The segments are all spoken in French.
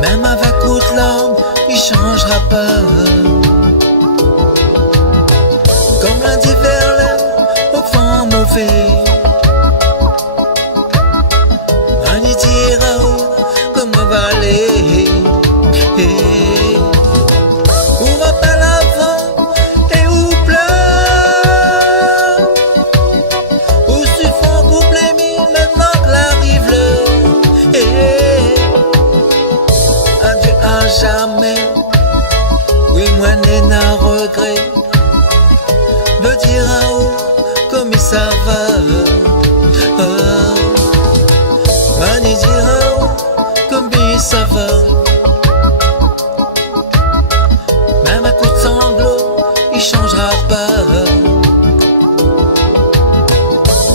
Même avec toute l'homme, il changera pas. Comme lundi vers l'air, au vent mauvais. On y dira comment va aller. Où va pas l'avant et où pleure. Où suffont couple les mille maintenant que l'arrive le. Adieu à jamais. Oui, moi n'ai n'a regret de dire à où comme ça va. Mani dira où comme ça va. Même un coup de sanglot, il changera pas.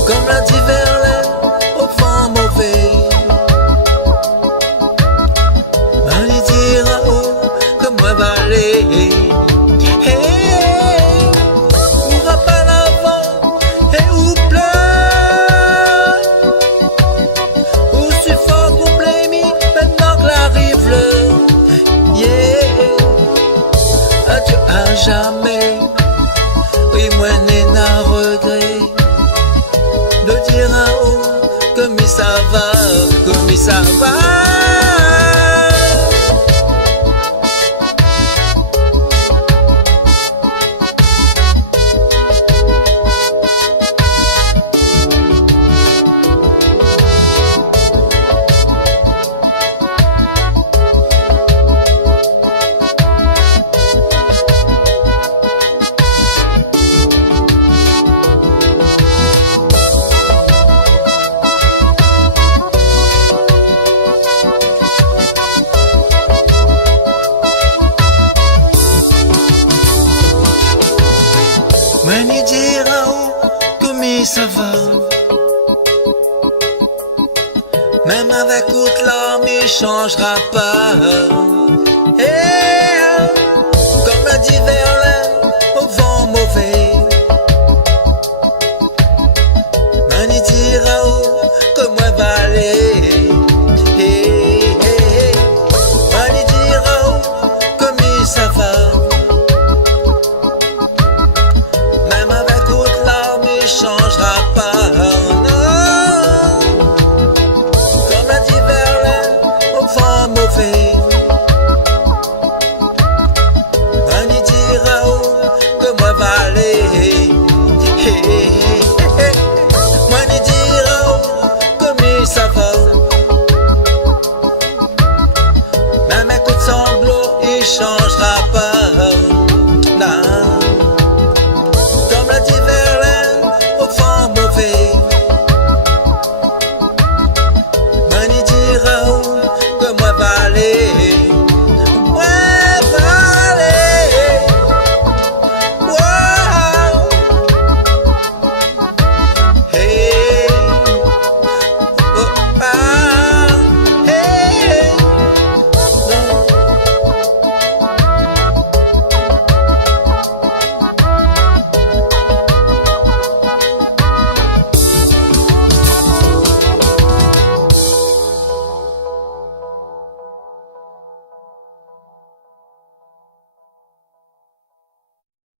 Comme lundi vers l'air, au vent mauvais. Mani dira où comme va aller. Jamais, oui, moi n'ai n'a regret de dire à où comme ça va, comme ça va. Mani dira où comme ça va. Même avec toute l'âme, il changera pas. Comme lundi vers l'air, au vent mauvais. Mani dira où comme va aller.